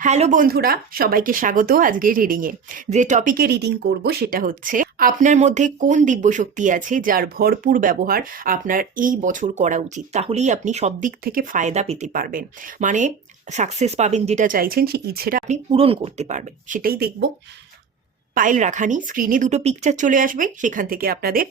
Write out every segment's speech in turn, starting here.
Hello বন্ধুরা, সবাইকে স্বাগত আজকের রিডিংয়ে। যে টপিকে রিডিং করব সেটা হচ্ছে আপনার মধ্যে কোন দিব্যশক্তি আছে যার ভরপুর ব্যবহার আপনার এই বছর করা উচিত, তাহলেই আপনি সব দিক থেকে ফায়দা পেতে পারবেন। মানে সাকসেস পাবেন, যেটা চাইছেন সেই ইচ্ছেটা আপনি পূরণ করতে পারবেন, সেটাই দেখব। পাইল রাখা নেই, স্ক্রিনে দুটো পিকচার চলে আসবে, সেখান থেকে আপনাদের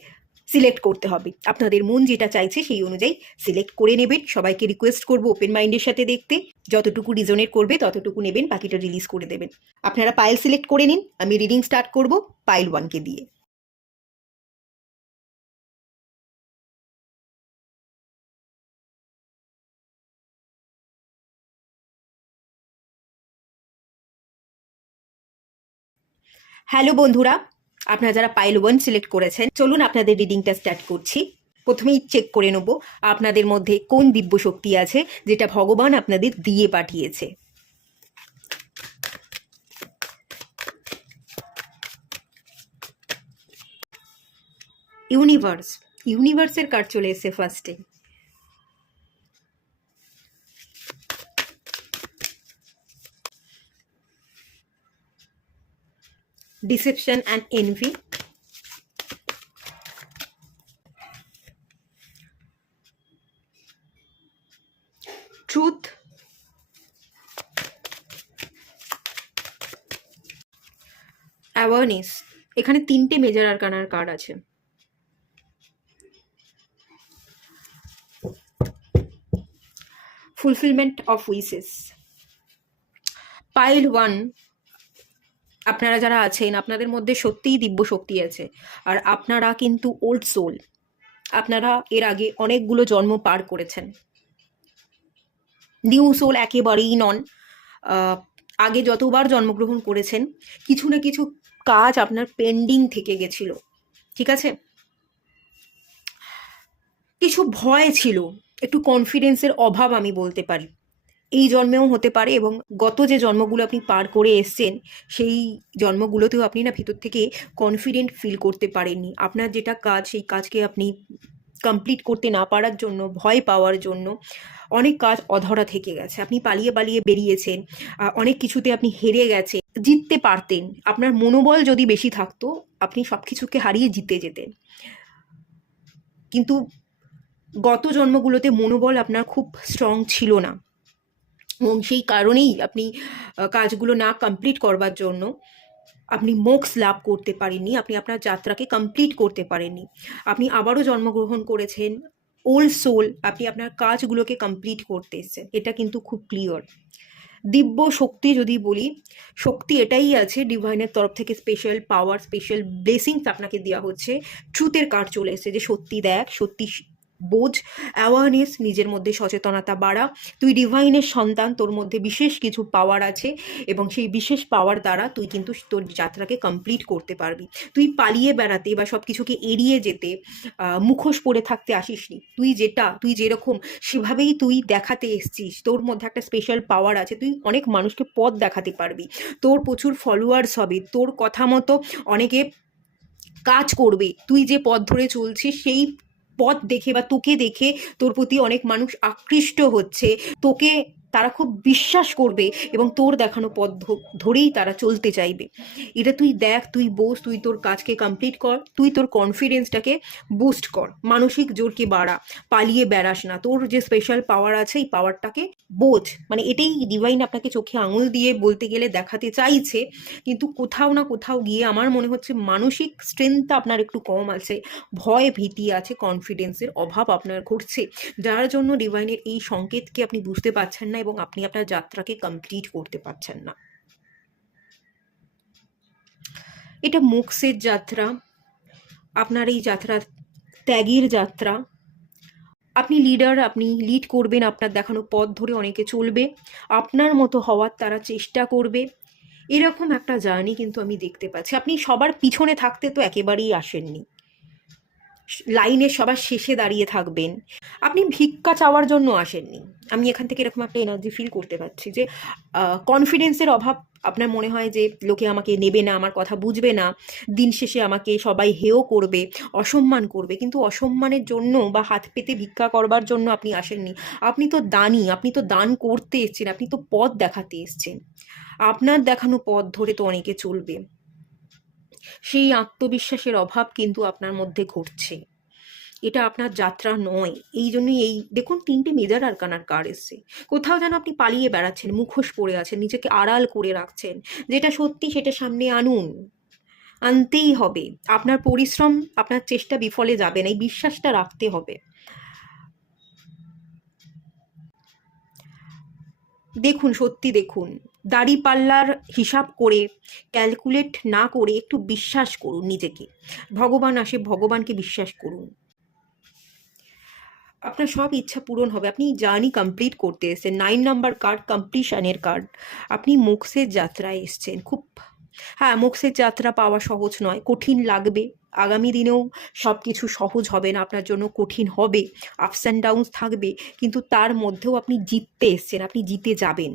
সিলেক্ট করতে হবে। আপনাদের মন যেটা চাইছে সেই অনুযায়ী সিলেক্ট করে নেবেন। সবাইকে রিকোয়েস্ট করব ওপেন মাইন্ডের সাথে দেখতে, যতটুকু রিজনেট করবে ততটুকু নেবেন, বাকিটা রিলিজ করে দেবেন। আপনারা পাইল সিলেক্ট করে নিন, আমি রিডিং স্টার্ট করব পাইল 1কে দিয়ে। হ্যালো বন্ধুরা, আপনারা যারা পাইল 1 সিলেক্ট করেছেন, চলুন আপনাদের রিডিংটা স্টার্ট করছি। প্রথমেই চেক করে নেব আপনাদের মধ্যে কোন দিব্য শক্তি আছে যেটা ভগবান আপনাদের দিয়ে পাঠিয়েছে। ইউনিভার্সের কার্ড চলে এসেছে ফার্স্টে। Deception and envy, truth, awareness. এখানে তিনটে মেজর আরকানার কার্ড আছে। Fulfilment of wishes. পাইল 1, আপনারা যারা আছেন আপনাদের মধ্যে সত্যিই দিব্য শক্তি আছে, আর আপনারা কিন্তু ওল্ড সোল। আপনারা এর আগে অনেকগুলো জন্ম পার করেছেন, নিউ সোল একেবারেই নন। আগে যতবার জন্মগ্রহণ করেছেন কিছু না কিছু কাজ আপনার পেন্ডিং থেকে গেছিল, ঠিক আছে? কিছু ভয় ছিল, একটু কনফিডেন্সের অভাব আমি বলতে পারি। এই জন্মেও হতে পারে, এবং গত যে জন্মগুলো আপনি পার করে এসছেন সেই জন্মগুলোতেও আপনি না ভিতর থেকে কনফিডেন্ট ফিল করতে পারেননি। আপনার যেটা কাজ সেই কাজকে আপনি কমপ্লিট করতে না পারার জন্য, ভয় পাওয়ার জন্য অনেক কাজ অধরা থেকে গেছে। আপনি পালিয়ে পালিয়ে বেরিয়েছেন, অনেক কিছুতে আপনি হেরে গেছেন। জিততে পারতেন, আপনার মনোবল যদি বেশি থাকতো আপনি সব কিছুকে হারিয়ে জিতে যেতেন। কিন্তু গত জন্মগুলোতে মনোবল আপনার খুব স্ট্রং ছিল না, এবং সেই কারণেই আপনি কাজগুলো না কমপ্লিট করবার জন্য আপনি মোক্ষ লাভ করতে পারেননি, আপনি আপনার যাত্রাকে কমপ্লিট করতে পারেননি। আপনি আবারও জন্মগ্রহণ করেছেন, ওল্ড সোল, আপনি আপনার কাজগুলোকে কমপ্লিট করতে এসেছেন, এটা কিন্তু খুব ক্লিয়ার। দিব্য শক্তি যদি বলি, শক্তি এটাই আছে ডিভাইনের তরফ থেকে স্পেশাল পাওয়ার, স্পেশাল ব্লেসিংস আপনাকে দেওয়া হচ্ছে। ট্রুথের কার্ড চলে এসেছে, যে সত্যি দেখ, সত্যি বোঝ, অ্যাওয়ারনেস, নিজের মধ্যে সচেতনতা বাড়া। তুই ডিভাইনের সন্তান, তোর মধ্যে বিশেষ কিছু পাওয়ার আছে, এবং সেই বিশেষ পাওয়ার দ্বারা তুই কিন্তু তোর যাত্রাকে কমপ্লিট করতে পারবি। তুই পালিয়ে বেড়াতে বা সব কিছুকে এড়িয়ে যেতে, মুখোশ পরে থাকতে আসিসনি। তুই যেরকম সেভাবেই তুই দেখাতে এসছিস। তোর মধ্যে একটা স্পেশাল পাওয়ার আছে, তুই অনেক মানুষকে পথ দেখাতে পারবি, তোর প্রচুর ফলোয়ার্স হবে, তোর কথা মতো অনেকে কাজ করবে। তুই যে পথ ধরে চলছিস সেই পথ দেখে বা তোকে দেখে তোর প্রতি অনেক মানুষ আকৃষ্ট হচ্ছে, তোকে তারা খুব বিশ্বাস করবে, এবং তোর দেখানো পথ ধরেই তারা চলতে চাইবে। এটা তুই দেখ, তুই বোঝ, তুই তোর কাজকে কমপ্লিট কর, তুই তোর কনফিডেন্সটাকে বুস্ট কর, মানসিক জোরকে বাড়া, পালিয়ে বেড়াস না। তোর যে স্পেশাল পাওয়ার আছে এই পাওয়ারটাকে বোঝ। মানে এটাই ডিভাইন আপনাকে চোখে আঙুল দিয়ে বলতে গেলে দেখাতে চাইছে। কিন্তু কোথাও না কোথাও গিয়ে আমার মনে হচ্ছে মানসিক স্ট্রেংথটা আপনার একটু কম আছে, ভয় ভীতি আছে, কনফিডেন্সের অভাব আপনার ঘটছে, যার জন্য ডিভাইনের এই সংকেতকে আপনি বুঝতে পারছেন না, এবং আপনি আপনার যাত্রাকে কমপ্লিট করতে পারছেন না। এটা মোক্ষের যাত্রা, আপনার এই যাত্রা ত্যাগের যাত্রা। আপনি লিডার, আপনি লিড করবেন, আপনার দেখানো পথ ধরে অনেকে চলবে, আপনার মতো হওয়ার তারা চেষ্টা করবে। এরকম একটা জার্নি কিন্তু আমি দেখতে পাচ্ছি। আপনি সবার পিছনে থাকতে তো একেবারেই আসেননি, লাইনের সবার শেষে দাঁড়িয়ে থাকবেন। আপনি ভিক্ষা চাওয়ার জন্য আসেননি। আমি এখান থেকে এরকম একটা এনার্জি ফিল করতে পারছি, যে কনফিডেন্সের অভাব আপনার মনে হয় যে লোকে আমাকে নেবে না, আমার কথা বুঝবে না, দিন শেষে আমাকে সবাই হেয় করবে, অসম্মান করবে। কিন্তু অসম্মানের জন্য বা হাত পেতে ভিক্ষা করবার জন্য আপনি আসেননি। আপনি তো দানি, আপনি তো দান করতে এসেছেন, আপনি তো পথ দেখাতে এসেছেন। আপনার দেখানো পথ ধরে তো অনেকে চলবে। সেই আত্মবিশ্বাসের অভাব কিন্তু আপনার মধ্যে ঘটছে। এটা আপনার যাত্রা নয়। এই জন্যই এই দেখুন 3টে মেজর আরকানার কার্ড এসছে। কোথাও যেন আপনি পালিয়ে বেড়াচ্ছেন, মুখোশ পরে আছেন, নিজেকে আড়াল করে রাখছেন। যেটা সত্যি সেটা সামনে আনুন, আনতেই হবে। আপনার পরিশ্রম, আপনার চেষ্টা বিফলে যাবে না, এই বিশ্বাসটা রাখতে হবে। দেখুন, সত্যি দেখুন, দাড়িপাল্লার হিসাব করে, ক্যালকুলেট না করে একটু বিশ্বাস করুন নিজেকে। ভগবান আসে, ভগবানকে বিশ্বাস করুন। আপনার সব ইচ্ছা পূরণ হবে। আপনি জার্নি কমপ্লিট করতে এসেছেন। 9 নাম্বার কার্ড, কমপ্লিশনের কার্ড। আপনি মোক্ষের যাত্রায় এসেছেন। খুব, হ্যাঁ, মোক্ষের যাত্রা পাওয়া সহজ নয়, কঠিন লাগবে। আগামী দিনেও সব কিছু সহজ হবে না, আপনার জন্য কঠিন হবে, আপস অ্যান্ড ডাউনস থাকবে। কিন্তু তার মধ্যেও আপনি জিততে এসেছেন, আপনি জিতে যাবেন।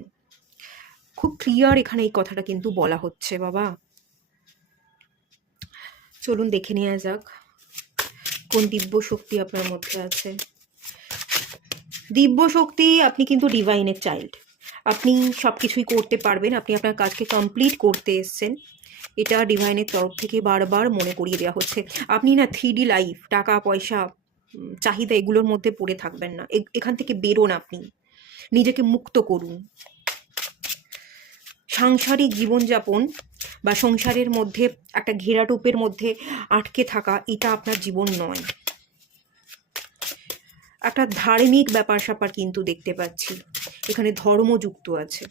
খুব ক্লিয়ার এখানে এই কথাটা কিন্তু বলা হচ্ছে বাবা। চলুন দেখে নেওয়া যাক কোন দিব্য শক্তি আপনার মধ্যে আছে। দিব্য শক্তি, আপনি কিন্তু ডিভাইনের চাইল্ড। আপনি সব কিছুই করতে পারবেন, আপনি আপনার কাজকে কমপ্লিট করতে এসছেন। এটা ডিভাইনের তরফ থেকে বারবার মনে করিয়ে দেওয়া হচ্ছে। আপনি না 3D লাইফ, টাকা পয়সা, চাহিদা এগুলোর মধ্যে পড়ে থাকবেন না। এখান থেকে বেরোন, আপনি নিজেকে মুক্ত করুন। সাংসারিক জীবনযাপন বা সংসারের মধ্যে একটা ঘেরাটোপের মধ্যে আটকে থাকা, এটা আপনার জীবন নয়। একটা ধার্মিক ব্যাপার স্যাপার কিন্তু দেখতে পাচ্ছি, এখানে ধর্ম যুক্ত আছে।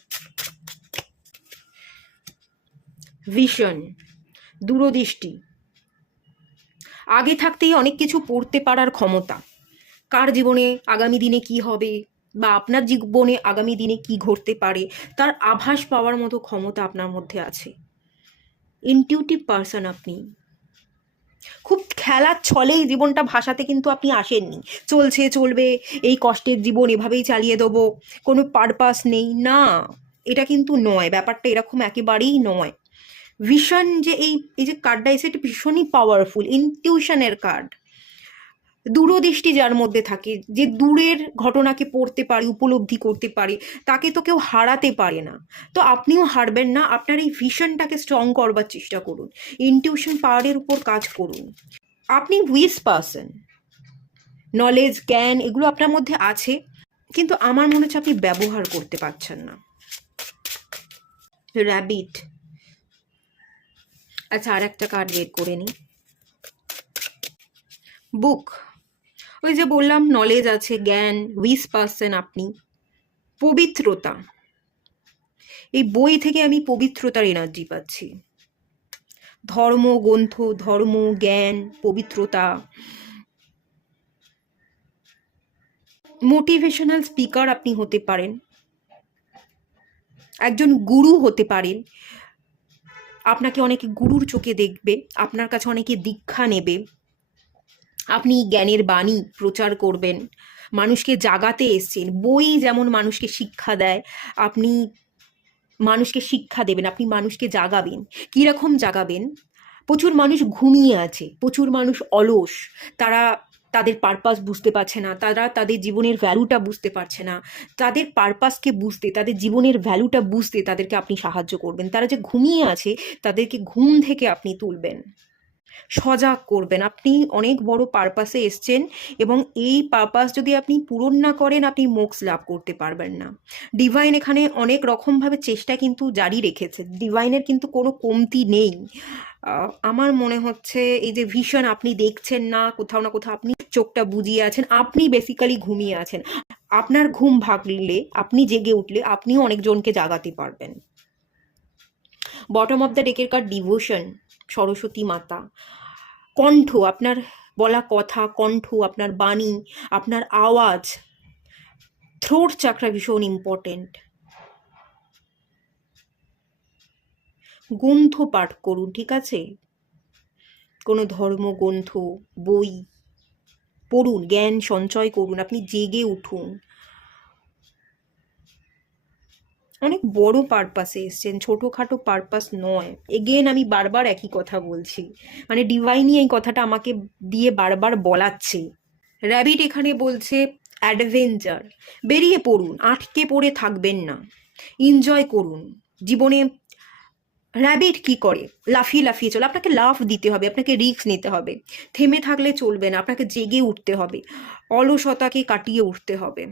ভিশন, দূরদৃষ্টি, আগে থাকতেই অনেক কিছু পড়তে পারার ক্ষমতা। কার জীবনে আগামী দিনে কি হবে বা আপনার জীবনে আগামী দিনে কি ঘটতে পারে তার আভাস পাওয়ার মতো ক্ষমতা আপনার মধ্যে আছে। ইনটিউটিভ পারসন আপনি। খুব খেলার ছলেই জীবনটা ভাসাতে কিন্তু আপনি আসেননি। চলছে চলবে, এই কষ্টের জীবন এভাবেই চালিয়ে দেবো, কোনো পারপাস নেই, না, এটা কিন্তু নয়। ব্যাপারটা এরকম একেবারেই নয়। ভিশন, যে এই এই যে কার্ডটা এসে, এটা ভীষণই পাওয়ারফুল, ইনটিউশনের কার্ড। দূরদৃষ্টি যার মধ্যে থাকে, যে দূরের ঘটনাকে পড়তে পারে, উপলব্ধি করতে পারে, তাকে তো কেউ হারাতে পারে না। তো আপনিও হারবেন না। আপনার এই ভিশনটাকে স্ট্রং করবার চেষ্টা করুন, ইনটিউশন পাওয়ারের উপর কাজ করুন। আপনি উইস পারসন, নলেজ, জ্ঞান এগুলো আপনার মধ্যে আছে, কিন্তু আমার মনে হচ্ছে আপনি ব্যবহার করতে পারছেন না। র্যাবিট। আচ্ছা, আর একটা কার্ড বের করে নিই। বুক। ওই যে বললাম, নলেজ আছে, জ্ঞান, উইস পারসন আপনি। পবিত্রতা, এই বই থেকে আমি পবিত্রতার এনার্জি পাচ্ছি। ধর্ম গ্রন্থ, ধর্ম, জ্ঞান, পবিত্রতা। মোটিভেশনাল স্পিকার আপনি হতে পারেন, একজন গুরু হতে পারেন। আপনাকে অনেকে গুরুর চোখে দেখবে, আপনার কাছে অনেকে দীক্ষা নেবে। আপনি জ্ঞানের বাণী প্রচার করবেন, মানুষকে জাগাতে এসছেন। বই যেমন মানুষকে শিক্ষা দেয়, আপনি মানুষকে শিক্ষা দেবেন, আপনি মানুষকে জাগাবেন। কীরকম জাগাবেন? প্রচুর মানুষ ঘুমিয়ে আছে, প্রচুর মানুষ অলস, তারা তাদের পারপাস বুঝতে পারছে না, তারা তাদের জীবনের ভ্যালুটা বুঝতে পারছে না। তাদের পারপাসকে বুঝতে, তাদের জীবনের ভ্যালুটা বুঝতে তাদেরকে আপনি সাহায্য করবেন। তারা যে ঘুমিয়ে আছে, তাদেরকে ঘুম থেকে আপনি তুলবেন, সজাগ করবেন। আপনি অনেক বড় পারপাসে এসছেন, এবং এই পারপাস যদি আপনি পূরণ না করেন, আপনি মোক্ষ লাভ করতে পারবেন না। ডিভাইন এখানে অনেক রকমভাবে চেষ্টা কিন্তু জারি রেখেছে, ডিভাইনের কিন্তু কোনো কমতি নেই। আমার মনে হচ্ছে এই যে ভিশন আপনি দেখছেন না, কোথাও না কোথাও আপনি চোখটা বুজিয়ে আছেন, আপনি বেসিক্যালি ঘুমিয়ে আছেন। আপনার ঘুম ভাগলে, আপনি জেগে উঠলে আপনিও অনেকজনকে জাগাতে পারবেন। বটম অফ দ্য ডেকের কার্ড ডিভোশন, সরস্বতী মাতা। কণ্ঠ, আপনার বলা কথা, কণ্ঠ, আপনার বাণী, আপনার আওয়াজ, থ্রোট চাকরা ভীষণ ইম্পর্টেন্ট। গ্রন্থ পাঠ করুন, ঠিক আছে? কোনো ধর্মগ্রন্থ, বই পড়ুন, জ্ঞান সঞ্চয় করুন, আপনি জেগে উঠুন। অনেক বড় পারপাসে এসছেন, ছোটোখাটো পারপাস নয়। এগেন আমি বারবার একই কথা বলছি, মানে ডিভাইনই এই কথাটা আমাকে দিয়ে বারবার বলাচ্ছে। র্যাবিট এখানে বলছে অ্যাডভেঞ্চার, বেরিয়ে পড়ুন, আটকে পড়ে থাকবেন না, এনজয় করুন জীবনে। র্যাবিট কি করে? লাফিয়ে লাফিয়ে চলে, আপনাকে লাফ দিতে হবে, আপনাকে রিস্ক নিতে হবে, থেমে থাকলে চলবে না, আপনাকে জেগে উঠতে হবে, অলসতাকে কাটিয়ে উঠতে হবে।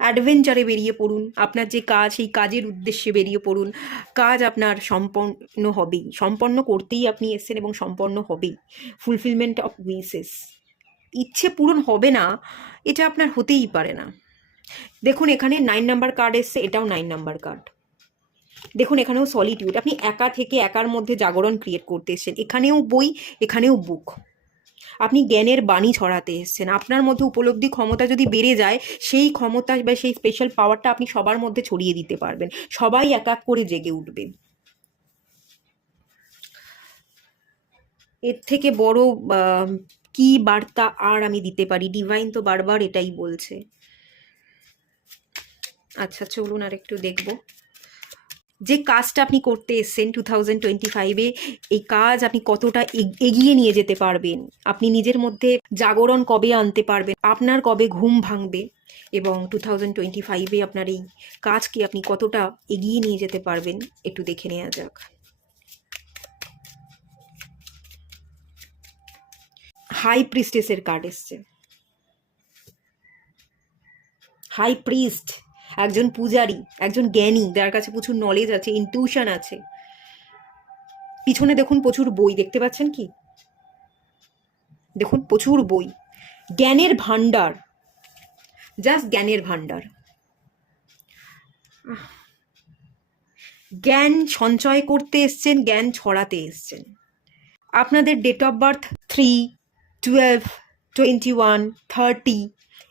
অ্যাডভেঞ্চারে বেরিয়ে পড়ুন, আপনার যে কাজ সেই কাজের উদ্দেশ্যে বেরিয়ে পড়ুন। কাজ আপনার সম্পন্ন হবেই, সম্পন্ন করতেই আপনি এসেছেন এবং সম্পন্ন হবেই। ফুলফিলমেন্ট অফ উইশেস, ইচ্ছে পূরণ হবে না এটা আপনার হতেই পারে না। দেখুন এখানে 9 নাম্বার কার্ড এসছে, এটাও 9 নাম্বার কার্ড। দেখুন এখানেও সলিটিউড, আপনি একা থেকে একার মধ্যে জাগরণ ক্রিয়েট করতে এসেছেন। এখানেও বই, এখানেও বুক। আপনি জ্ঞানের বাণী ছড়াতে এসেছেন। আপনার মধ্যে উপলব্ধি ক্ষমতা যদি বেড়ে যায়, সেই ক্ষমতা বা সেই স্পেশাল পাওয়ারটা আপনি সবার মধ্যে ছড়িয়ে দিতে পারবেন, সবাই এক এক করে জেগে উঠবে। এর থেকে বড় কি বার্তা আর আমি দিতে পারি? ডিভাইন তো বারবার এটাই বলছে। আচ্ছা চলুন আর একটু দেখবো যে কাজটা আপনি করতে এসছেন 2025-এ, এই কাজ আপনি কতটা এগিয়ে নিয়ে যেতে পারবেন, আপনি নিজের মধ্যে জাগরণ কবে আনতে পারবেন, আপনার কবে ঘুম ভাঙবে, এবং 2025-এ আপনার এই কাজকে আপনি কতটা এগিয়ে নিয়ে যেতে পারবেন একটু দেখে নেওয়া যাক। হাই প্রিস্টেসের কার্ড এসছে। হাই প্রিস্ট একজন পূজারী, একজন জ্ঞানী, যার কাছে প্রচুর নলেজ আছে, ইনটিউশন আছে। পিছনে দেখুন প্রচুর বই দেখতে পাচ্ছেন কি? দেখুন প্রচুর বই, জ্ঞানের ভান্ডার, জাস্ট জ্ঞানের ভান্ডার। জ্ঞান সঞ্চয় করতে এসছেন, জ্ঞান ছড়াতে এসছেন। আপনাদের ডেট অফ বার্থ 3, 12, 21, 30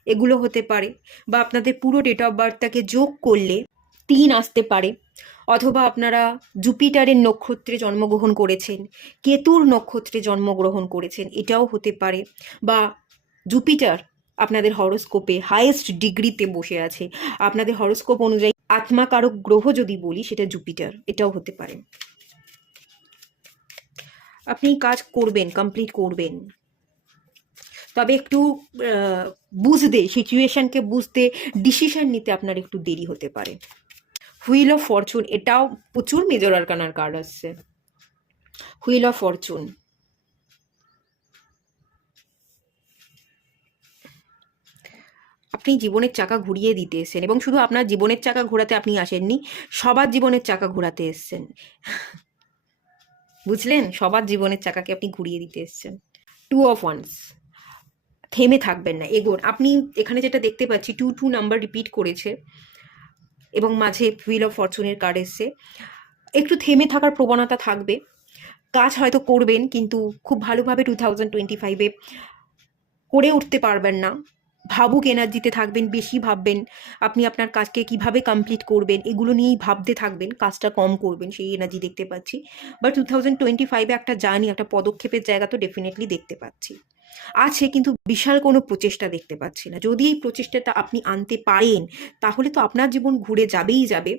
এগুলো হতে পারে, বা আপনাদের পুরো ডেট অফ বার্থটাকে যোগ করলে 3 আসতে পারে, অথবা আপনারা জুপিটারের নক্ষত্রে জন্মগ্রহণ করেছেন, কেতুর নক্ষত্রে জন্মগ্রহণ করেছেন, এটাও হতে পারে, বা জুপিটার আপনাদের হরোস্কোপে হাইয়েস্ট ডিগ্রিতে বসে আছে, আপনাদের হরোস্কোপ অনুযায়ী আত্মাকারক গ্রহ যদি বলি সেটা জুপিটার, এটাও হতে পারে। আপনি কাজ করবেন, কমপ্লিট করবেন, তবে একটু বুঝতে, সিচুয়েশনকে বুঝতে, ডিসিশন নিতে আপনার একটু দেরি হতে পারে। হুইল অফ ফরচুন, এটাও প্রচুর মেজর আরকানার কার্ড আসছে। হুইল অফ ফরচুন, আপনি জীবনের চাকা ঘুরিয়ে দিতে এসেছেন, এবং শুধু আপনার জীবনের চাকা ঘোরাতে আপনি আসেননি, সবার জীবনের চাকা ঘোরাতে এসেছেন। বুঝলেন? সবার জীবনের চাকাকে আপনি ঘুরিয়ে দিতে এসেছেন। 2 অফ ওয়ান্স, থেমে থাকবেন না, এগোন। আপনি এখানে যেটা দেখতে পাচ্ছি 2 নাম্বার রিপিট করেছে, এবং মাঝে হুইল অফ ফরচুনের কার্ড এসছে। একটু থেমে থাকার প্রবণতা থাকবে, কাজ হয়তো করবেন কিন্তু খুব ভালোভাবে 2025-এ করে উঠতে পারবেন না। ভাবুক এনার্জিতে থাকবেন, বেশি ভাববেন, আপনি আপনার কাজকে কিভাবে কমপ্লিট করবেন এগুলো নিয়েই ভাবতে থাকবেন, কাজটা কম করবেন, সেই এনার্জি দেখতে পাচ্ছি। বাট 2025-এ একটা জার্নি, একটা পদক্ষেপের জায়গা তো ডেফিনেটলি দেখতে পাচ্ছি আছে, কিন্তু বিশাল কোনো প্রচেষ্টা দেখতে পাচ্ছি না। যদি এই প্রচেষ্টাটা আপনি আনতে পারেন তাহলে তো আপনার জীবন ঘুরে যাবেই যাবে,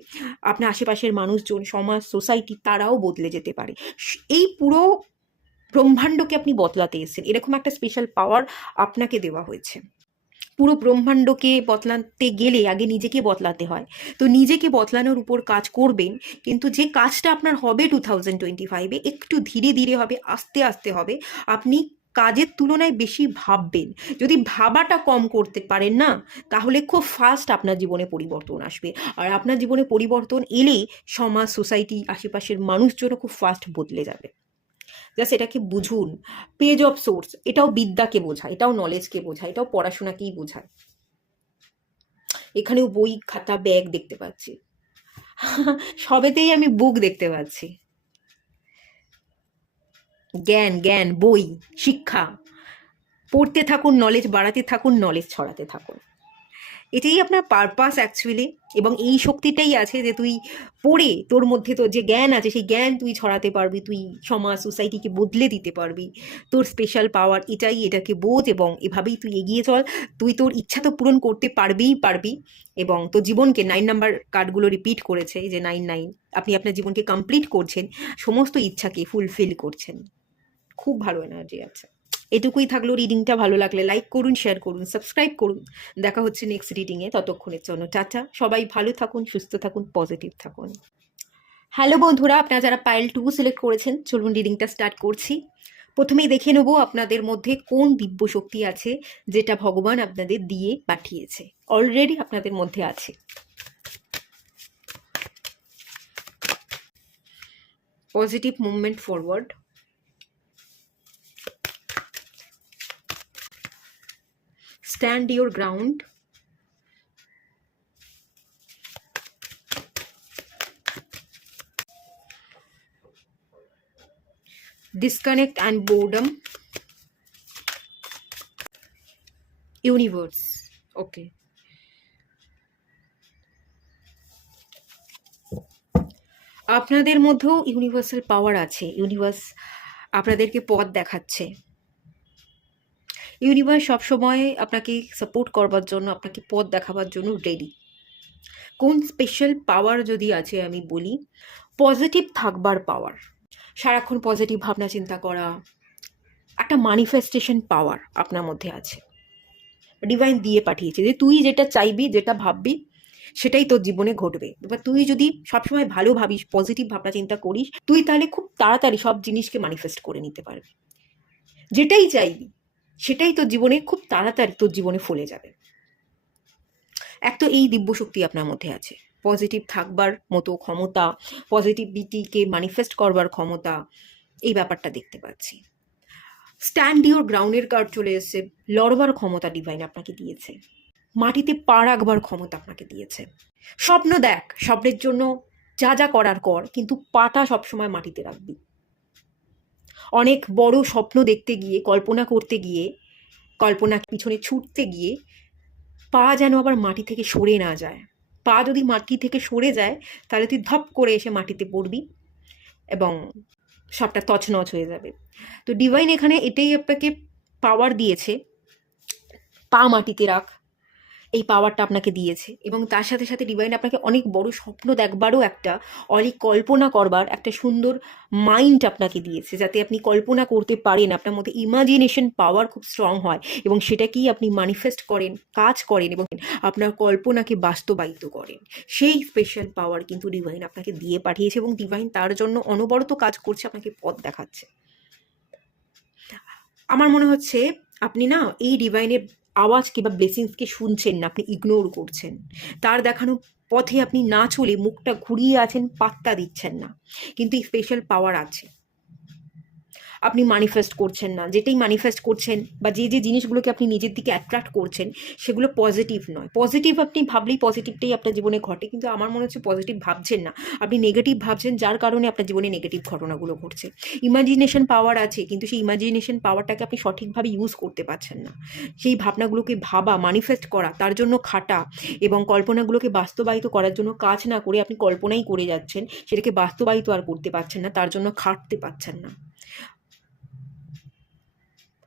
আপনার আশেপাশের মানুষজন, সমাজ, সোসাইটি তারাও বদলে যেতে পারে। এই পুরো ব্রহ্মাণ্ডকে আপনি বদলাতে এসেছেন, এরকম একটা স্পেশাল পাওয়ার আপনাকে দেওয়া হয়েছে। পুরো ব্রহ্মাণ্ডকে বদলাতে গেলে আগে নিজেকে বদলাতে হয়, তো নিজেকে বদলানোর উপর কাজ করবেন, কিন্তু যে কাজটা আপনার হবে 2025-এ একটু ধীরে ধীরে হবে, আস্তে আস্তে হবে। আপনি কাজের তুলনায় বেশি ভাববেন, যদি ভাবাটা কম করতে পারেন না, তাহলে খুব ফাস্ট আপনার জীবনে পরিবর্তন আসবে, আর আপনার জীবনে পরিবর্তন এলেই সমাজ, সোসাইটি, আশেপাশের মানুষজনও খুব ফাস্ট বদলে যাবে। জাস্ট এটাকে বুঝুন। পেজ অফ সোর্স, এটাও বিদ্যাকে বোঝায়, এটাও নলেজকে বোঝায়, এটাও পড়াশোনাকেই বোঝায়। এখানেও বই, খাতা, ব্যাগ দেখতে পাচ্ছি। সবেতেই আমি বুক দেখতে পাচ্ছি। জ্ঞান, জ্ঞান, বই, শিক্ষা, পড়তে থাকুন, নলেজ বাড়াতে থাকুন, নলেজ ছড়াতে থাকুন। এটাই আপনার পারপাস অ্যাকচুয়ালি, এবং এই শক্তিটাই আছে যে তুই পড়ে তোর মধ্যে তোর যে জ্ঞান আছে সেই জ্ঞান তুই ছড়াতে পারবি, তুই সমাজ সোসাইটিকে বদলে দিতে পারবি। তোর স্পেশাল পাওয়ার এটাই, এটাকে বোঝ এবং এভাবেই তুই এগিয়ে চল। তুই তোর ইচ্ছা তো পূরণ করতে পারবিই পারবি, এবং তোর জীবনকে 9 নাম্বার কার্ডগুলো রিপিট করেছে যে 9 9, আপনি আপনার জীবনকে কমপ্লিট করছেন, সমস্ত ইচ্ছাকে ফুলফিল করছেন। খুব ভালো এনার্জি আছে। এটুকুই থাকলো। রিডিংটা ভালো লাগলে লাইক করুন, শেয়ার করুন, সাবস্ক্রাইব করুন। দেখা হচ্ছে নেক্সট রিডিংয়ে, ততক্ষণের জন্য টাটা। সবাই ভালো থাকুন, সুস্থ থাকুন, পজিটিভ থাকুন। হ্যালো বন্ধুরা, আপনারা যারা পাইল 2 সিলেক্ট করেছেন, চলুন রিডিংটা স্টার্ট করছি। প্রথমেই দেখে নেব আপনাদের মধ্যে কোন দিব্য শক্তি আছে যেটা ভগবান আপনাদের দিয়ে পাঠিয়েছে, অলরেডি আপনাদের মধ্যে আছে। Positive movement forward, stand your ground, disconnect and boredom, universe. Okay, আপনাদের মধ্যেও ইউনিভার্সাল পাওয়ার আছে। ইউনিভার্স আপনাদেরকে পথ দেখাচ্ছে। ইউনিভার্স সবসময় আপনাকে সাপোর্ট করবার জন্য, আপনাকে পথ দেখাবার জন্য রেডি। কোন স্পেশাল পাওয়ার যদি আছে আমি বলি, পজিটিভ থাকবার পাওয়ার, সারাক্ষণ পজিটিভ ভাবনা চিন্তা করা, একটা ম্যানিফেস্টেশন পাওয়ার আপনার মধ্যে আছে। ডিভাইন দিয়ে পাঠিয়েছে যে তুই যেটা চাইবি, যেটা ভাববি, সেটাই তোর জীবনে ঘটবে। এবার তুই যদি সবসময় ভালো ভাবিস, পজিটিভ ভাবনা চিন্তা করিস, তুই তাহলে খুব তাড়াতাড়ি সব জিনিসকে ম্যানিফেস্ট করে নিতে পারবি। যেটাই চাইবি সেটাই তোর জীবনে খুব তাড়াতাড়ি তোর জীবনে ফলে যাবে। এক তো এই দিব্য শক্তি আপনার মধ্যে আছে, পজিটিভ থাকবার মতো ক্ষমতা, পজিটিভিটিকে ম্যানিফেস্ট করবার ক্ষমতা, এই ব্যাপারটা দেখতে পাচ্ছি। স্ট্যান্ড ইওর গ্রাউন্ডের কার্ড চলে এসেছে, লড়বার ক্ষমতা ডিভাইন আপনাকে দিয়েছে, মাটিতে পা রাখবার ক্ষমতা আপনাকে দিয়েছে। স্বপ্ন দেখ, স্বপ্নের জন্য যা যা করার কর, কিন্তু পাটা সবসময় মাটিতে রাখবি। অনেক বড় স্বপ্ন দেখতে গিয়ে, কল্পনা করতে গিয়ে, কল্পনা পিছনে ছুটতে গিয়ে পা যেন আবার মাটি থেকে সরে না যায়। পা যদি মাটি থেকে সরে যায় তাহলে তুই ধপ করে এসে মাটিতে পড়বি এবং সবটা তছনছ হয়ে যাবে। তো ডিভাইন এখানে এটাই আপনাকে পাওয়ার দিয়েছে, পা মাটিতে রাখ, এই পাওয়ারটা আপনাকে দিয়েছে। এবং তার সাথে সাথে ডিভাইন আপনাকে অনেক বড় স্বপ্ন দেখবারও একটা, অনেক কল্পনা করবার একটা সুন্দর মাইন্ড আপনাকে দিয়েছে, যাতে আপনি কল্পনা করতে পারেন, আপনার মধ্যে ইমাজিনেশন পাওয়ার খুব স্ট্রং হয় এবং সেটাকেই আপনি ম্যানিফেস্ট করেন, কাজ করেন এবং আপনার কল্পনাকে বাস্তবায়িত করেন। সেই স্পেশাল পাওয়ার কিন্তু ডিভাইন আপনাকে দিয়ে পাঠিয়েছে এবং ডিভাইন তার জন্য অনবরত কাজ করছে, আপনাকে পথ দেখাচ্ছে। আমার মনে হচ্ছে আপনি না এই ডিভাইনের আওয়াজকে বা ব্লেসিংসকে শুনছেন না, আপনি ইগনোর করছেন। তার দেখানো পথে আপনি না চলে মুখটা ঘুরিয়ে আছেন, পাত্তা দিচ্ছেন না। কিন্তু এই স্পেশাল পাওয়ার আছে, আপনি ম্যানিফেস্ট করছেন না। যেটাই ম্যানিফেস্ট করছেন বা যে যে জিনিসগুলোকে আপনি নিজের দিকে অ্যাট্রাক্ট করছেন সেগুলো পজিটিভ নয়। পজিটিভ আপনি ভাবলেই পজিটিভটাই আপনার জীবনে ঘটে, কিন্তু আমার মনে হচ্ছে পজিটিভ ভাবছেন না, আপনি নেগেটিভ ভাবছেন, যার কারণে আপনার জীবনে নেগেটিভ ঘটনাগুলো ঘটছে। ইমাজিনেশন পাওয়ার আছে, কিন্তু সেই ইমাজিনেশন পাওয়ারটাকে আপনি সঠিকভাবে ইউজ করতে পারছেন না। সেই ভাবনাগুলোকে ভাবা, ম্যানিফেস্ট করা, তার জন্য খাটা এবং কল্পনাগুলোকে বাস্তবায়িত করার জন্য কাজ না করে আপনি কল্পনাই করে যাচ্ছেন, সেটাকে বাস্তবায়িত আর করতে পারছেন না, তার জন্য খাটতে পারছেন না।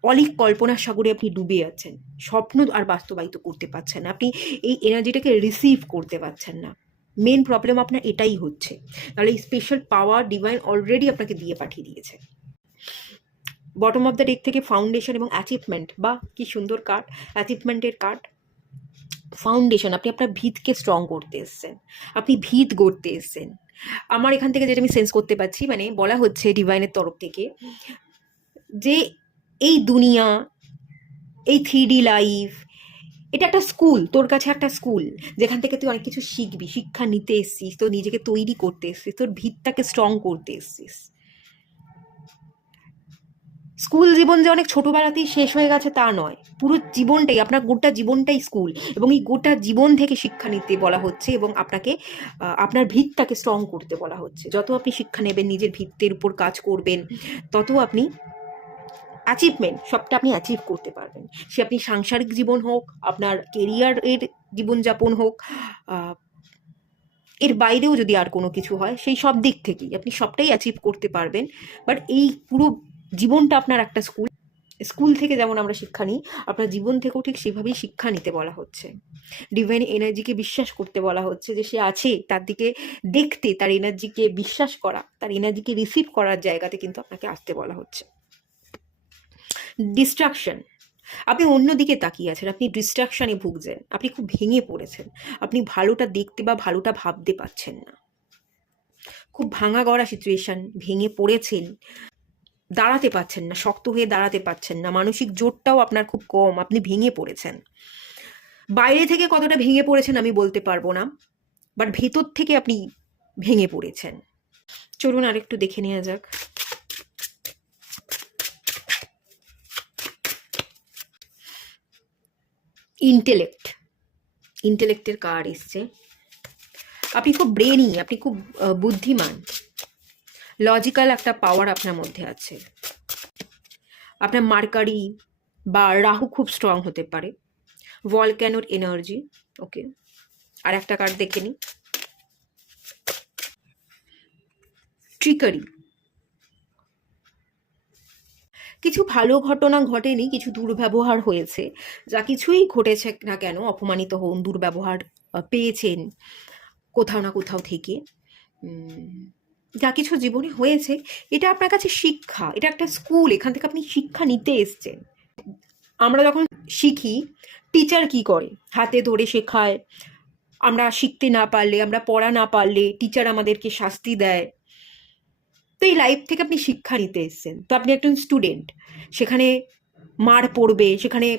অলিক কল্পনার সাগরে আপনি ডুবে আছেন, স্বপ্ন আর বাস্তবায়িত করতে পারছেন না, আপনি এই এনার্জিটাকে রিসিভ করতে পারছেন না। মেন প্রবলেম আপনার এটাই হচ্ছে। তাহলে এই স্পেশাল পাওয়ার ডিভাইন অলরেডি আপনাকে দিয়ে পাঠিয়ে দিয়েছে। বটম অফ দ্য ডেক থেকে ফাউন্ডেশন এবং অ্যাচিভমেন্ট, বা কি সুন্দর কার্ড, অ্যাচিভমেন্টের কার্ড। ফাউন্ডেশন, আপনি আপনার ভিতকে স্ট্রং করতে এসছেন, আপনি ভিত গড়তে এসছেন। আমার এখান থেকে যেটা আমি সেন্স করতে পারছি, মানে বলা হচ্ছে ডিভাইনের তরফ থেকে যে এই দুনিয়া, এই 3D লাইফ, এটা একটা স্কুল, তোর কাছে একটা স্কুল, যেখান থেকে তুই অনেক কিছু শিখবি, শিক্ষা নিতে এসছিস, তোর নিজেকে তৈরি করতে এসছিস, তোর ভিতটাকে স্ট্রং করতে এসছিস। স্কুল জীবন যে অনেক ছোটোবেলাতেই শেষ হয়ে গেছে তা নয়, পুরো জীবনটাই, আপনার গোটা জীবনটাই স্কুল, এবং এই গোটা জীবন থেকে শিক্ষা নিতে বলা হচ্ছে এবং আপনাকে আপনার ভিতটাকে স্ট্রং করতে বলা হচ্ছে। যত আপনি শিক্ষা নেবেন, নিজের ভিত্তির উপর কাজ করবেন, তত আপনি অ্যাচিভমেন্ট সবটা আপনি অ্যাচিভ করতে পারবেন। সে আপনি সাংসারিক জীবন হোক, আপনার কেরিয়ারের জীবনযাপন হোক, এর বাইরেও যদি আর কোনো কিছু হয়, সেই সব দিক থেকেই আপনি সবটাই অ্যাচিভ করতে পারবেন। বাট এই পুরো জীবনটা আপনার একটা স্কুল। স্কুল থেকে যেমন আমরা শিক্ষা নিই, আপনার জীবন থেকেও ঠিক সেভাবেই শিক্ষা নিতে বলা হচ্ছে। ডিভাইন এনার্জিকে বিশ্বাস করতে বলা হচ্ছে, যে সে আছে, তার দিকে দেখতে, তার এনার্জিকে বিশ্বাস করা, তার এনার্জিকে রিসিভ করার জায়গাতে কিন্তু আপনাকে আসতে বলা হচ্ছে। ডিস্ট্রাকশন, আপনি অন্যদিকে তাকিয়ে আছেন, আপনি ডিস্ট্রাকশনে ভুগছেন, আপনি খুব ভেঙে পড়েছেন, আপনি ভালোটা দেখতে বা ভালোটা ভাবতে পারছেন না, খুব ভাঙা গড়া সিচুয়েশন, ভেঙে পড়েছেন, দাঁড়াতে পারছেন না, শক্ত হয়ে দাঁড়াতে পারছেন না, মানসিক জোরটাও আপনার খুব কম, আপনি ভেঙে পড়েছেন। বাইরে থেকে কতটা ভেঙে পড়েছেন আমি বলতে পারবো না, বাট ভেতর থেকে আপনি ভেঙে পড়েছেন। চলুন আরেকটু দেখে নেওয়া যাক। ইন্টেলেক্টের কার্ড এসছে। আপনি খুব ব্রেনি, আপনি খুব বুদ্ধিমান, লজিক্যাল একটা পাওয়ার আপনার মধ্যে আছে। আপনার মার্কারি বা রাহু খুব স্ট্রং হতে পারে। ভলক্যানোর এনার্জি। ওকে, আর একটা কার্ড দেখে নিই। ট্রিকারি, কিছু ভালো ঘটনা ঘটেনি, কিছু দুর্ব্যবহার হয়েছে। যা কিছুই ঘটেছে না কেন, অপমানিত হন, দুর্ব্যবহার পেয়েছেন কোথাও না কোথাও থেকে, যা কিছু জীবনে হয়েছে, এটা আপনার কাছে শিক্ষা, এটা একটা স্কুল, এখান থেকে আপনি শিক্ষা নিতে এসছেন। আমরা যখন শিখি, টিচার কি করে, হাতে ধরে শেখায়। আমরা শিখতে না পারলে, আমরা পড়া না পারলে টিচার আমাদেরকে শাস্তি দেয়। তো এই লাইফ থেকে আপনি শিক্ষা নিতে এসছেন, তো আপনি একজন স্টুডেন্ট, সেখানে মার পড়বে, সেখানে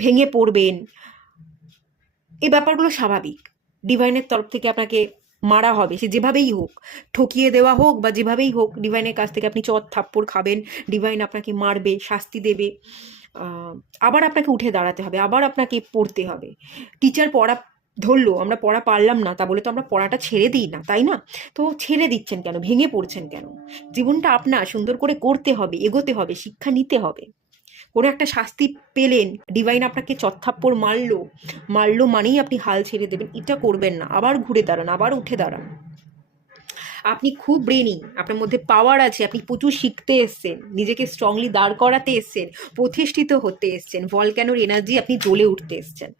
ভেঙে পড়বেন, এই ব্যাপারগুলো স্বাভাবিক। ডিভাইনের তরফ থেকে আপনাকে মারা হবে, সে যেভাবেই হোক, ঠকিয়ে দেওয়া হোক বা যেভাবেই হোক, ডিভাইনের কাছ থেকে আপনি চট থাপ্পড় খাবেন, ডিভাইন আপনাকে মারবে, শাস্তি দেবে, আবার আপনাকে উঠে দাঁড়াতে হবে, আবার আপনাকে পড়তে হবে। টিচার পড়া ধরলো, আমরা পড়া পারলাম না, তা বলে তো আমরা পড়াটা ছেড়ে দিই না, তাই না? তো ছেড়ে দিচ্ছেন কেন, ভেঙে পড়ছেন কেন? জীবনটা আপনার সুন্দর করে করতে হবে, এগোতে হবে, শিক্ষা নিতে হবে। কোনো একটা শাস্তি পেলেন, ডিভাইন আপনাকে চত্থাপ্পড় মারলো মানেই আপনি হাল ছেড়ে দেবেন, এটা করবেন না। আবার ঘুরে দাঁড়ান, আবার উঠে দাঁড়ান। আপনি খুব ব্রেনি, আপনার মধ্যে পাওয়ার আছে, আপনি প্রচুর শিখতে এসছেন, নিজেকে স্ট্রংলি দাঁড় করাতে এসছেন, প্রতিষ্ঠিত হতে এসছেন, ভলক্যানোর এনার্জি, আপনি জ্বলে উঠতে এসছেন।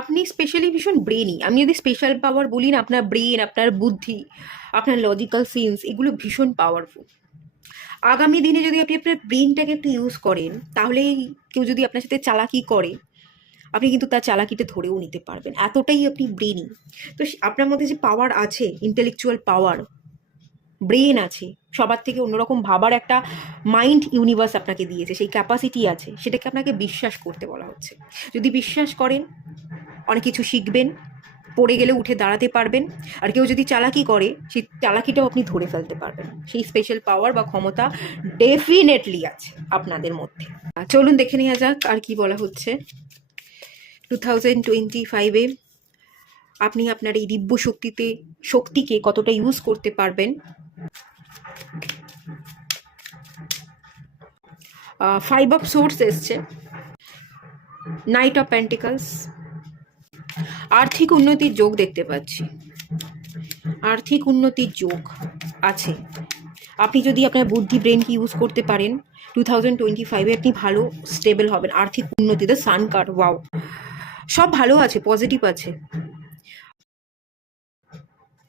আপনি স্পেশালি ভীষণ ব্রেনি। আমি যদি স্পেশাল পাওয়ার বলি না, আপনার ব্রেন, আপনার বুদ্ধি, আপনার লজিক্যাল সেন্স, এগুলো ভীষণ পাওয়ারফুল। আগামী দিনে যদি আপনি আপনার ব্রেনটাকে একটু ইউজ করেন, তাহলে কেউ যদি আপনার সাথে চালাকি করে, আপনি কিন্তু তার চালাকিতে ধরেও নিতে পারবেন, এতটাই আপনি ব্রেনি। তো আপনার মধ্যে যে পাওয়ার আছে, ইন্টেলেকচুয়াল পাওয়ার, ব্রেন আছে, সবার থেকে অন্যরকম ভাবার একটা মাইন্ড ইউনিভার্স আপনাকে দিয়েছে, সেই ক্যাপাসিটি আছে, সেটাকে আপনাকে বিশ্বাস করতে বলা হচ্ছে। যদি বিশ্বাস করেন, অনেক কিছু শিখবেন, পড়ে গেলে উঠে দাঁড়াতে পারবেন। আর কেউ যদি চালাকি করে, সেই চালাকিটাও আপনি ধরে ফেলতে পারবেন। সেই স্পেশাল পাওয়ার বা ক্ষমতা ডেফিনেটলি আছে আপনাদের মধ্যে। চলুন দেখে নেওয়া যাক আর কি বলা হচ্ছে। 2025-এ আপনি আপনার এই দিব্য শক্তিকে কতটা ইউজ করতে পারবেন। 5 অফ সোর্স এসছে, নাইট অফ পেন্টিকলস। আর্থিক উন্নতির যোগ দেখতে পাচ্ছি, আর্থিক উন্নতির যোগ আছে। আপনি যদি আপনার বুদ্ধি, ব্রেনকে ইউজ করতে পারেন, 2025-এ আপনি ভালো স্টেবল হবেন। আর্থিক উন্নতি, দ্য সান কার্ড, ওয়াও, সব ভালো আছে, পজিটিভ আছে।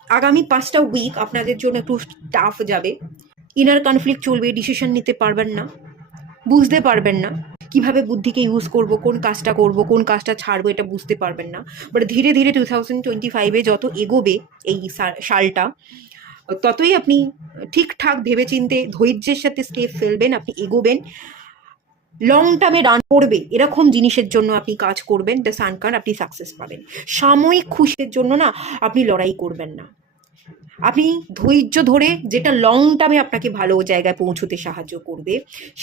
আগামী 5টা উইক আপনাদের জন্য একটু টাফ যাবে। ইনার কনফ্লিক্ট চলবে, ডিসিশন নিতে পারবেন না, বুঝতে পারবেন না কিভাবে বুদ্ধিকে ইউজ করব, কোন কাজটা করব, কোন কাজটা ছাড়বো, এটা বুঝতে পারবেন না। বাট ধীরে ধীরে 2025-এ যত এগোবে এই সালটা, ততই আপনি ঠিকঠাক ভেবেচিন্তে ধৈর্যের সাথে স্টেপ ফেলবেন, আপনি এগোবেন, লং টার্মে রান করবে এরকম জিনিসের জন্য আপনি কাজ করবেন। দ্য সান কার্ড, আপনি সাকসেস পাবেন। সাময়িক খুশির জন্য না আপনি লড়াই করবেন না, আপনি ধৈর্য ধরে যেটা লং টার্মে আপনাকে ভালো জায়গায় পৌঁছতে সাহায্য করবে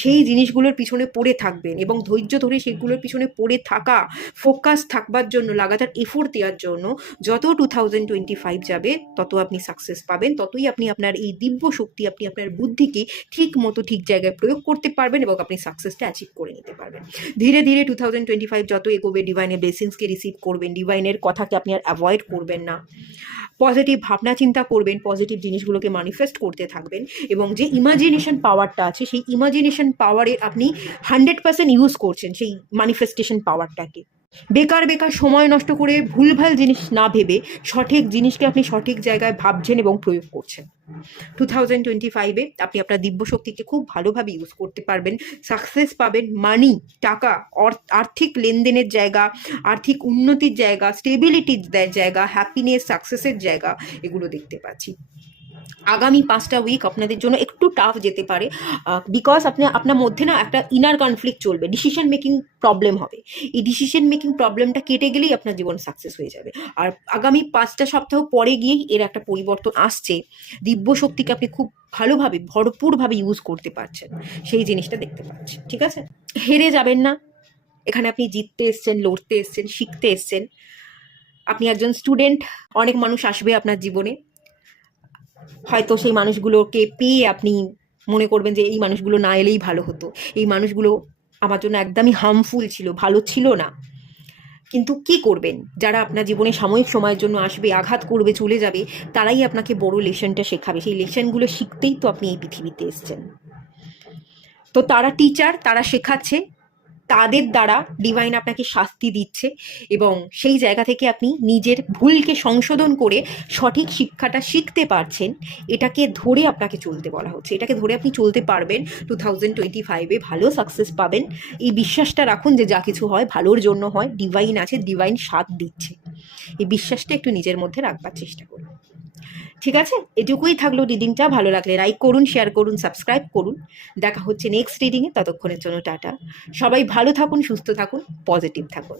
সেই জিনিসগুলোর পিছনে পড়ে থাকবেন, এবং ধৈর্য ধরে সেগুলোর পিছনে পড়ে থাকা, ফোকাস থাকবার জন্য, লাগাতার এফোর্ট দেওয়ার জন্য যত 2025 যাবে তত আপনি সাকসেস পাবেন, ততই আপনি আপনার এই দিব্য শক্তি, আপনি আপনার বুদ্ধিকে ঠিক মতো ঠিক জায়গায় প্রয়োগ করতে পারবেন এবং আপনি সাকসেসটা অ্যাচিভ করে নিতে পারবেন। ধীরে ধীরে 2025 যত এগোবে ডিভাইনের ব্লেসিংসকে রিসিভ করবেন, ডিভাইনের কথাকে আপনি আর অ্যাভয়েড করবেন না, পজিটিভ ভাবনা চিন্তা করবেন, পজিটিভ জিনিসগুলোকে ম্যানিফেস্ট করতে থাকবেন, এবং যে ইমাজিনেশন পাওয়ারটা আছে সেই ইমাজিনেশন পাওয়ারে আপনি 100% ইউজ করছেন সেই ম্যানিফেস্টেশন পাওয়ারটাকে। বেকার বেকার সময় নষ্ট করে ভুলভাল জিনিস না ভেবে সঠিক জিনিসকে আপনি সঠিক জায়গায় ভাবছেন এবং প্রয়োগ করছেন। 2025-এ আপনি আপনার দিব্য শক্তিকে খুব ভালোভাবে ইউজ করতে পারবেন, সাকসেস পাবেন, মানি, টাকা, আর্থিক লেনদেনের জায়গা, আর্থিক উন্নতির জায়গা, স্টেবিলিটির জায়গা, হ্যাপিনেস, সাকসেসের জায়গা, এগুলো দেখতে পাচ্ছি। আগামী 5টা উইক আপনাদের জন্য একটু টাফ যেতে পারে, বিকজ আপনার মধ্যে না একটা ইনার কনফ্লিক্ট চলবে, ডিসিশন মেকিং প্রবলেম হবে। এই ডিসিশন মেকিং প্রবলেমটা কেটে গেলেই আপনার জীবন সাকসেস হয়ে যাবে। আর আগামী 5টা সপ্তাহ পরে গিয়েই এর একটা পরিবর্তন আসছে, দিব্য শক্তিকে আপনি খুব ভালোভাবে ভরপুরভাবে ইউজ করতে পারছেন, সেই জিনিসটা দেখতে পাচ্ছেন। ঠিক আছে, হেরে যাবেন না। এখানে আপনি জিততে এসছেন, লড়তে এসছেন, শিখতে এসছেন। আপনি একজন স্টুডেন্ট, অনেক মানুষ আসবে আপনার জীবনে, হয়তো সেই মানুষগুলোকে পেয়ে আপনি মনে করবেন যে এই মানুষগুলো না এলেই ভালো হতো, এই মানুষগুলো আমার জন্য একদমই হার্মফুল ছিল, ভালো ছিল না। কিন্তু কি করবেন, যারা আপনার জীবনে সাময়িক সময়ের জন্য আসবে, আঘাত করবে, চলে যাবে, তারাই আপনাকে বড় লেসনটা শেখাবে। সেই লেসনগুলো শিখতেই তো আপনি এই পৃথিবীতে এসছেন। তো তারা টিচার, তারা শেখাচ্ছে, তাদের দ্বারা ডিভাইন আপনাকে শাস্তি দিচ্ছে, এবং সেই জায়গা থেকে আপনি নিজের ভুলকে সংশোধন করে সঠিক শিক্ষাটা শিখতে পারছেন। এটাকে ধরে আপনাকে চলতে বলা হচ্ছে, এটাকে ধরে আপনি চলতে পারবেন। 2025-এ ভালো সাকসেস পাবেন। এই বিশ্বাসটা রাখুন যে যা কিছু হয় ভালোর জন্য হয়, ডিভাইন আছে, ডিভাইন সাথ দিচ্ছে। এই বিশ্বাসটা একটু নিজের মধ্যে রাখবার চেষ্টা করুন। ঠিক আছে, এটুকুই থাকলো রিডিংটা। ভালো লাগলে লাইক করুন, শেয়ার করুন, সাবস্ক্রাইব করুন। দেখা হচ্ছে নেক্সট রিডিংয়ে, ততক্ষণের জন্য টাটা। সবাই ভালো থাকুন, সুস্থ থাকুন, পজিটিভ থাকুন।